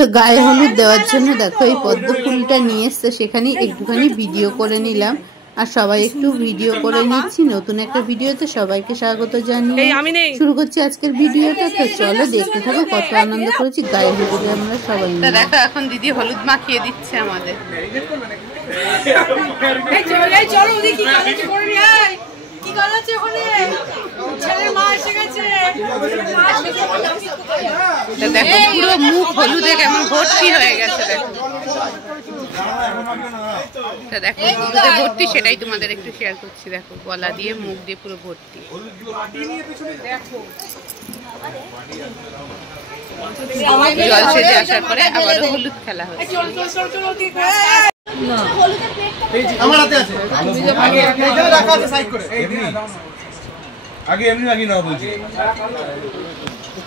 তো গায়ে হলুদ দেওয়ার জন্য দেখো এই পদ্ম ফুলটা নিয়ে এসছে, সেখানে একটুখানি ভিডিও করে নিলাম। আর সবাই একটু ভিডিও করে নিচ্ছি। নতুন একটা ভিডিওতে সবাইকে স্বাগত জানিয়ে শুরু করছি আজকের ভিডিওটা। তো চলো দেখতে থাকো কত আনন্দ করেছি গায়ে হলুদে আমরা সবাই। দেখো এখন দিদি হলুদ মাখিয়ে দিচ্ছে আমাদের। দেখো পুরো মুখ হলুদে কেমন ভর্তি হয়ে গেছে। দেখো হলুদে ভর্তি, সেটাই তোমাদের একটু শেয়ার করছি। দেখো গলা দিয়ে মুখ দিয়ে পুরো ভর্তি। জল সেজে আসার পরে আবারও হলুদ খেলা হচ্ছে। আগে এমনি লাগি না বলছি,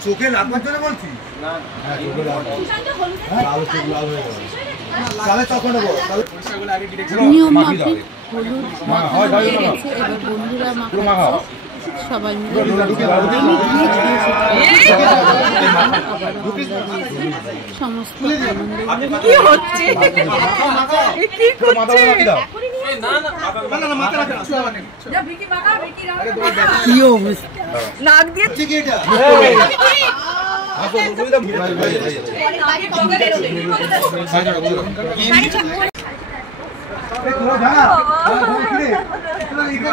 চোখে লাগার জন্য বলছি না। হ্যাঁ চোখে লাল চোখ লাল হয়ে গেল। তাহলে তখন পয়সাগুলো আগে ডিরেকশন মাখি দাও। হলুদ হয় হয় না এবার বন্ধুরা মাখাও সবাই মিলে সমস্ত আনন্দ। কি হচ্ছে কি করছে? না না না না মাথা রাখো না। যা ভিকি মাখা ভিকি রাও। কি অবস্থা নাক দিয়ে ঠিক এটা। আপু বুঝলা ভাই ভাই ভাই আগে টগা বের হবে।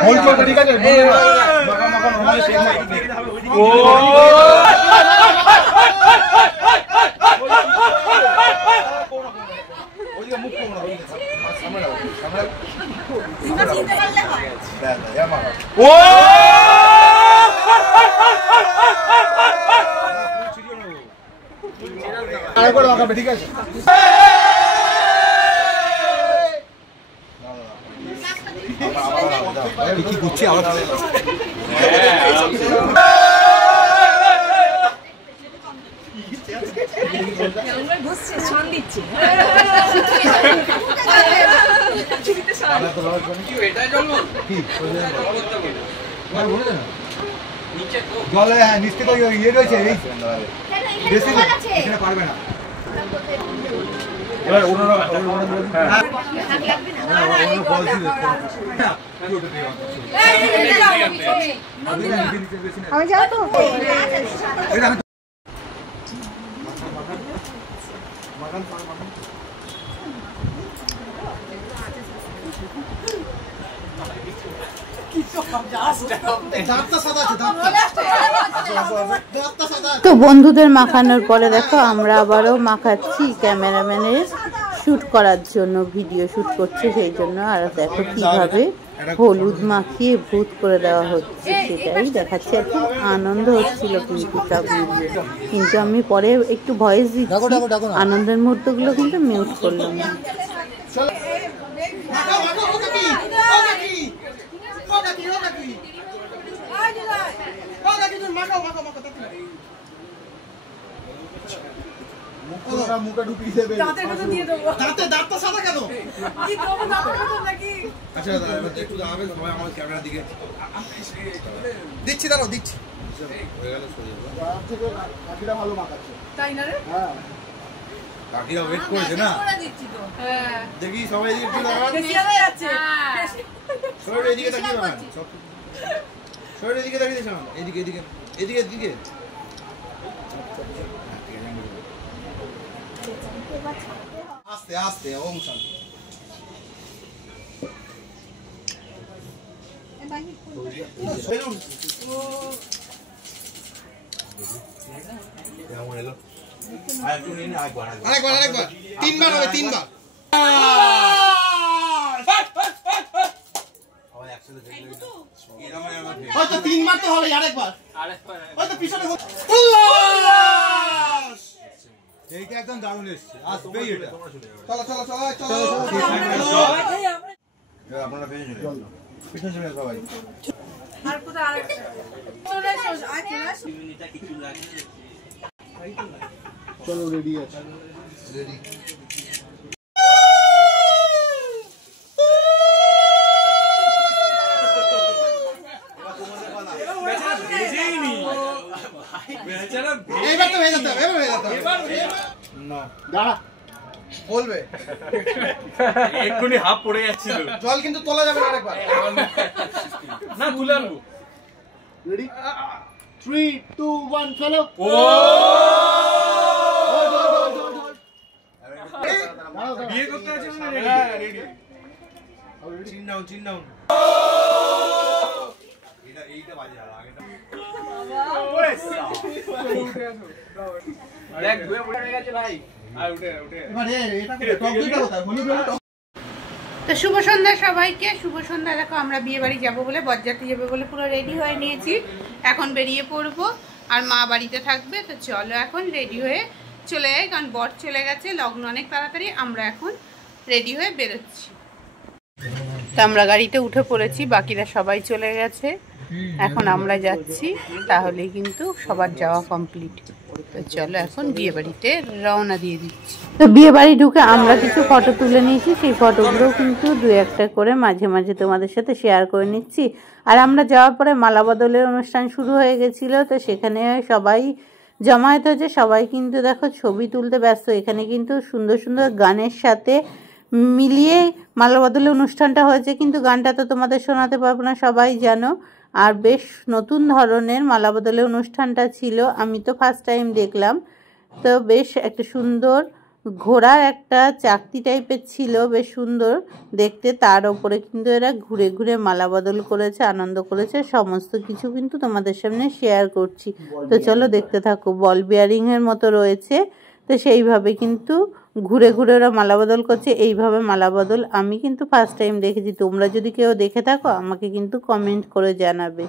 হোল চল ঠিক আছে। মাখা মাখা নরমালি শেক ও ওইদিকে মুখ কোন না সামনে দাও সামনে চিন্তা করলে হয়। ও আরে করে মাখা ঠিক আছে। কি করছি আবার জলে নিচ থেকে ইয়ে রয়েছে বেশি পারবে না। এবার আমি যাও তো তো বন্ধুদের মাখানোর পরে দেখো আমরা আবারও মাখাচ্ছি ক্যামেরাম্যানের শুট করার জন্য, ভিডিও শুট করছে সেই জন্য। আর দেখো কিভাবে হলুদ মাখিয়ে ভূত করে দেওয়া হচ্ছে, সেটাই দেখাচ্ছে। আর খুব আনন্দ হচ্ছিল কিন্তু সব ভিডিও, কিন্তু আমি পরে একটু ভয়েস দিচ্ছি, আনন্দের মুহূর্তগুলো কিন্তু মিউট করলাম না। মুখে ঢুকিয়ে দেবে। দাঁতে দাঁতটা সাদা কেন? আচ্ছা একটু দাঁড়াবে সবাই আমার ক্যামেরার দিকে। দিচ্ছি দাঁড়াও দিচ্ছি। হয়ে গেল কাকিটা ভালো মাখাচ্ছে তাই না রে? হ্যাঁ কাকিরা ওয়েট করেছে না। দেখি সবাই একটু দাঁড়ান। সবাই এদিকে তাকিয়ে দাঁড়ান। সবাই এদিকে তাকিয়ে দেখুন। এদিকে এদিকে এদিকে এদিকে। আস্তে আস্তে ওম শান্তি। আরেকবার তিনবার হবে, তিনবার। হয়তো তিনবার তো হবে, আরেকবার হয়তো পিছনে। এইটা একদম দারুণ এসছে, আসবেই এটা। চলো চলো চলো চলো আপনারা পিছনে চলে সবাই। আর কোথায় আরেকটা চলে এসো আইটা কিছু লাগে। চলো রেডি আছে, রেডি। এইবার তো হয়ে যেতে হবে, এবার হয়ে যেতে হবে। দাঁড়া বলবে এক্ষুনি হাফ পড়ে যাচ্ছিল জল কিন্তু তোলা যাবে না আরেকবার না তুলে আনবো রেডি 3 2 1 চলো ও বিয়ে করতে আছে মানে রেডি চিন ডাউন এইটা বাজে আর আগেটা ওরে দেখ ধুয়ে পড়ে গেছে ভাই আর উঠে এবারে এটা টক দুইটা কোথায় হলুদ টক। তো শুভ সন্ধ্যা সবাইকে, শুভ সন্ধ্যা। দেখো আমরা বিয়ে বাড়ি যাবো বলে, বরযাত্রী যাবে বলে পুরো রেডি হয়ে নিয়েছি, এখন বেরিয়ে পড়বো। আর মা বাড়িতে থাকবে, তো চলো এখন রেডি হয়ে চলে যাই, কারণ বর চলে গেছে, লগ্ন অনেক তাড়াতাড়ি। আমরা এখন রেডি হয়ে বেরোচ্ছি। তো আমরা গাড়িতে উঠে পড়েছি, বাকিরা সবাই চলে গেছে, এখন আমরা যাচ্ছি, তাহলে কিন্তু সবার যাওয়া কমপ্লিট। তো চলো এখন বিয়ে বাড়িতে রওনা দিয়ে দিচ্ছি। তো বিয়ে বাড়ি ঢুকে আমরা কিছু ফটো তুলে নিয়েছি, সেই ফটোগুলো কিন্তু দু একটা করে মাঝে মাঝে তোমাদের সাথে শেয়ার করে নিচ্ছি। আর আমরা যাওয়ার পরে মালা বদলের অনুষ্ঠান শুরু হয়ে গেছিলো, তো সেখানে সবাই জমায়েত হয়েছে, সবাই কিন্তু দেখো ছবি তুলতে ব্যস্ত। এখানে কিন্তু সুন্দর সুন্দর গানের সাথে মিলিয়ে মালা বদলের অনুষ্ঠানটা হয়েছে, কিন্তু গানটা তো তোমাদের শোনাতে পারবো না, সবাই জানো। আর বেশ নতুন ধরনের মালা বদলের অনুষ্ঠানটা ছিল, আমি তো ফার্স্ট টাইম দেখলাম। তো বেশ একটা সুন্দর ঘোড়ার একটা চাকতি টাইপের ছিল, বেশ সুন্দর দেখতে। তার ওপরে কিন্তু এরা ঘুরে ঘুরে মালা বদল করেছে, আনন্দ করেছে, সমস্ত কিছু কিন্তু তোমাদের সামনে শেয়ার করছি। তো চলো দেখতে থাকো। বল বিয়ারিংয়ের মতো রয়েছে, তো সেইভাবে কিন্তু ঘুরে ঘুরে ওরা মালা বদল করছে। এইভাবে মালা বদল আমি কিন্তু ফার্স্ট টাইম দেখেছি, তোমরা যদি কেউ দেখে থাকো আমাকে কিন্তু কমেন্ট করে জানাবে।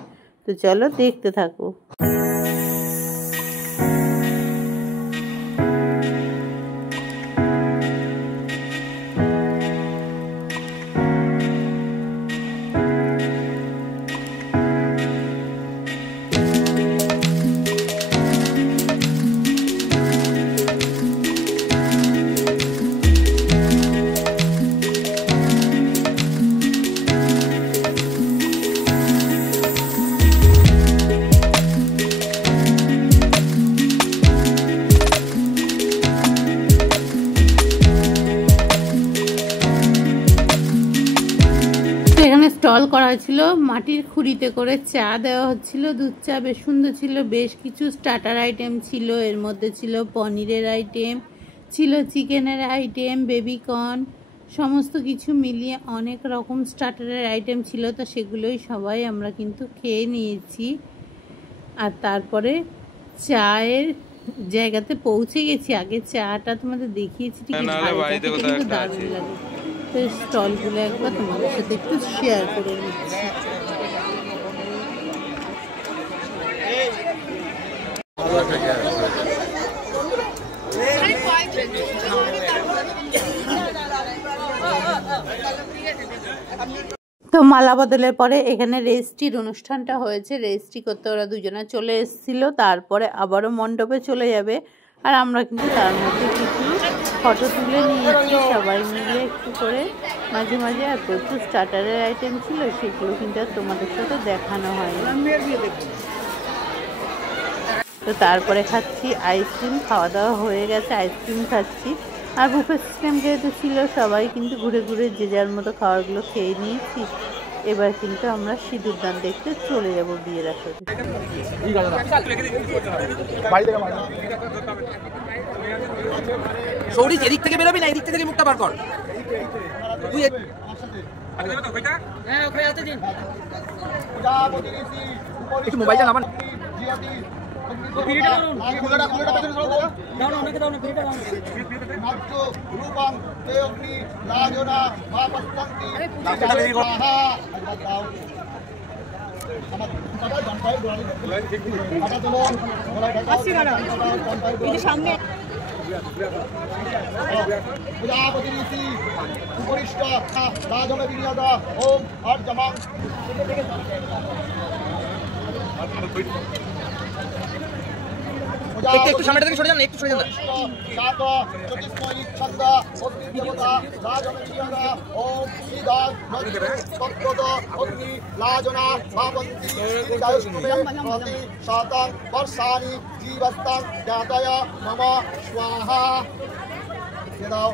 তো চলো দেখতে থাকো। স্টল করা হয়েছিল, মাটির খুঁড়িতে করে চা দেওয়া হচ্ছিল, দুধ চা বেশ সুন্দর ছিল। বেশ কিছু স্টার্টার আইটেম ছিল, এর মধ্যে ছিল পনিরের আইটেম, ছিল চিকেনের আইটেম, বেবিকর্ন, সমস্ত কিছু মিলিয়ে অনেক রকম স্টার্টারের আইটেম ছিল। তো সেগুলোই সবাই আমরা কিন্তু খেয়ে নিয়েছি। আর তারপরে চায়ের জায়গাতে পৌঁছে গেছি। আগে চাটা তোমাদের দেখিয়েছি, ঠিক কিন্তু দারুণ লাগে। তো স্টলগুলো একবার তোমাদের সাথে একটু শেয়ার করে নিচ্ছি। তো মালা বদলের পরে এখানে রেজিস্ট্রির অনুষ্ঠানটা হয়েছে, রেজিস্ট্রি করতে ওরা দুজনে চলে এসেছিলো, তারপরে আবারও মণ্ডপে চলে যাবে। আর আমরা কিন্তু তার মধ্যে কিছু ফটো তুলে নিয়েছি সবাই মিলে একটু করে মাঝে মাঝে। আর প্রচুর স্টার্টারের আইটেম ছিল, সেগুলো কিন্তু আর তোমাদের সাথে দেখানো হয়নি। তো তারপরে খাচ্ছি আইসক্রিম, খাওয়া দাওয়া হয়ে গেছে, আইসক্রিম খাচ্ছি। আর বুফে সিস্টেম যেহেতু ছিল, সবাই কিন্তু ঘুরে ঘুরে যে যার মতো খাবারগুলো খেয়ে নিয়েছি। এবার কিন্তু আমরা সিঁদুরদান দেখতে চলে যাবো বিয়ের আসরে। সৌরি এদিক থেকে বেরোবি না, এদিক থেকে মুখটা বার কর। তুই একটু মোবাইলটা নামান। সামনে একটু সামনে থেকে সরে যান, একটু সরে যান। দাও।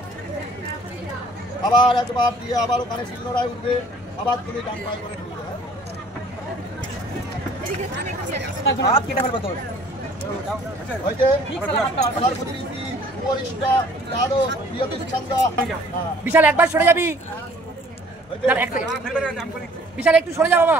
আবার একবার দিয়ে আবার ওখানে শিলনোড়ায় উঠবে, আবার তুমি ডান পায়ে করে ঢুকবে। হাত কেটে ফেলবো তোর। হইতে আবার প্রতিনিধি উপরিষ্ট যাদব বিয়তি ছন্দ। বিশাল একবার সরে যাবি। বিশাল একটু সরে যা বাবা।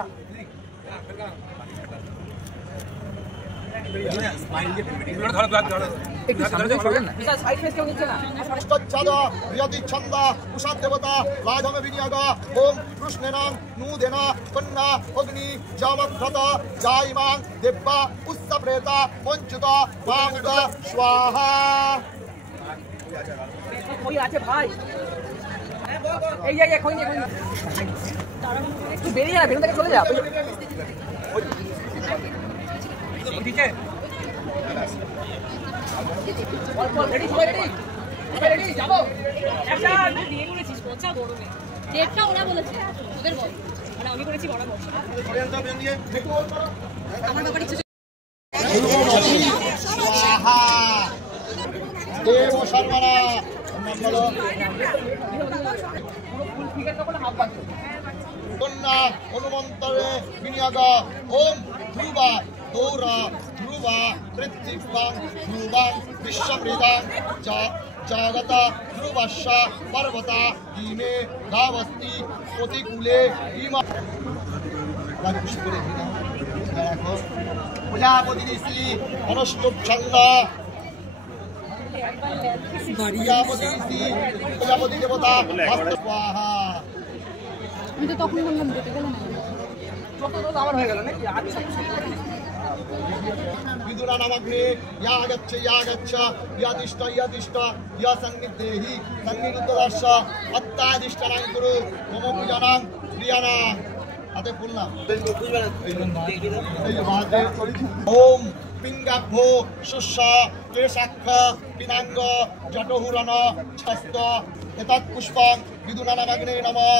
দেবতা রাজম বিনিয়োগ ওম কৃষ্ণেনাং নূদেনা কন্যা অগ্নি জামভ্রত জাইমাং দেব্বা উত্সপ্রেতা মঞ্চুত মামুদ স্বাহা। আছে ভাই এই একটু বেরিয়ে যা, বেরোন থেকে চলে যা। দেব শর্মা কন্যা অনুমন্তরে বিনিয়োগ ওম ধ্রুবা দৌরা ধ্রুবা পৃথিবাং ধ্রুবাং বিশ্বমৃদাং জাগতা ধ্রুবস্য পর্বতা ইমে গাবস্তি প্রতিকূলে ইমা। খুশি করে দেখো প্রজাপতি ঋষি অনুষ্ঠুপ ছন্দ। প্রজাপতি দেবতা স্বাহা। আমি তো তখন বললাম যেতে গেল না আমার হয়ে গেল নাকি? विदुरा नमग्ने यागच्छ यागच्छ यादिष्ट यादिष्ट या संनिधेहि संनिरुद्धदर्श अत्तादिष्टनां गुरु मम पूजनां प्रियानां। आते बोलना ओम पिंगाभो शुष्य केशाक्ष पिनांग जटहुरन छस्त एतत् पुष्पं विदुरा नमग्ने नमः।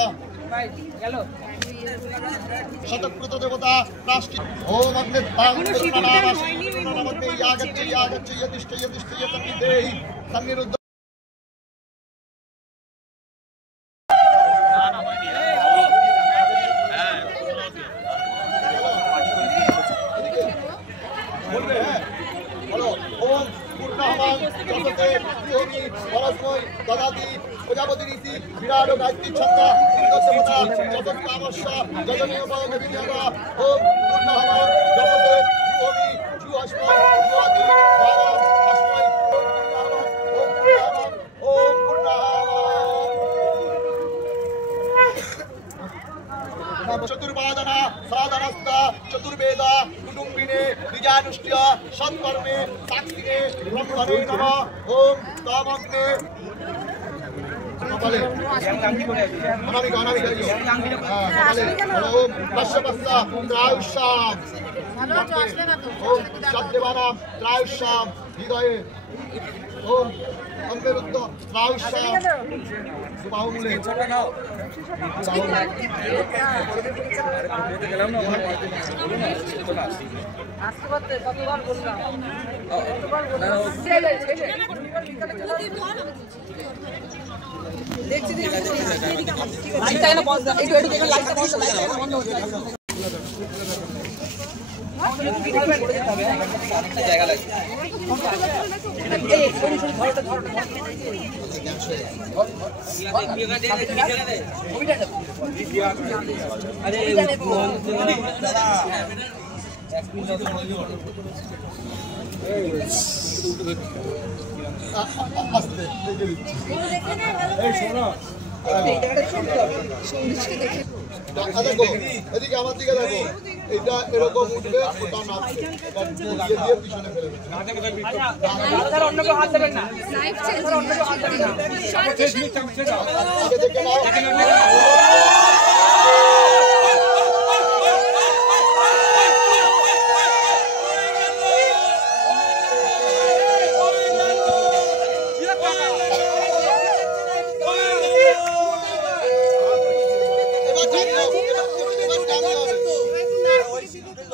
शतकृत देवता राष्ट्रीय ओम अग्नि नमस्ते यागच्छ यागच्छ यदिष्ट यदिष्ट यतन्निधेहि सन्निरुद्ध। ओम पूर्णहवां जपते देवी परस्मै ददाति प्रजापति ऋषि विराट गायत्री छंद देवता जगत्कामस्य जगनीय बल विद्याग ओम पूर्णहवां जपते देवी जुअस्मै जुआति वारा अस्मै ओम पूर्णहवां चतुर्वादना साधनस्थ चतुर्वेद कुटुंबिने निजानुष्ठ्य सत्कर्मे साक्षिणे ब्रह्मणे नमः। ओम तामग्ने ओम कश्यपस्य त्रायुष्याम ओम सत्यवानां त्रायुष्याम हृदये ओम अंगरुद्ध त्रायुष्याम बाहुमूले জায়গা লাগে দেখো এদিকে আমার দিকে দেখো, এটা এরকম উঠবে, ওটা নামবে, এটা দিয়ে পিছনে ফেলে দেবে। অন্য কেউ হাত দেবেন না। দেখে নাও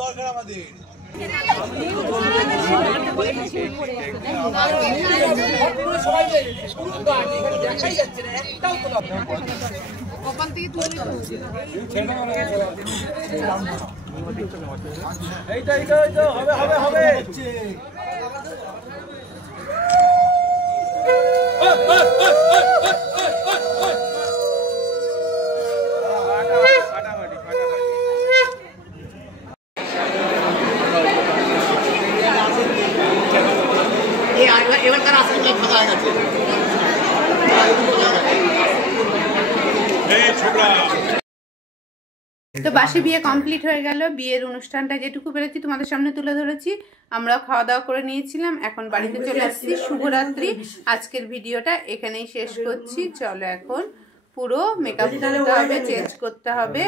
দরকার আমাদের তো বাসি বিয়ে কমপ্লিট হয়ে গেল। বিয়ের অনুষ্ঠানটা যেটুকু পেরেছি তোমাদের সামনে তুলে ধরেছি। আমরাও খাওয়া দাওয়া করে নিয়েছিলাম, এখন বাড়িতে চলে আসছি। শুভরাত্রি। আজকের ভিডিওটা এখানেই শেষ করছি। চলো এখন পুরো মেকআপ করতে হবে, চেঞ্জ করতে হবে,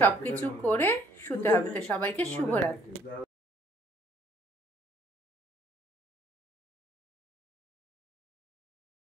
সবকিছু করে শুতে হবে। তো সবাইকে শুভরাত্রি।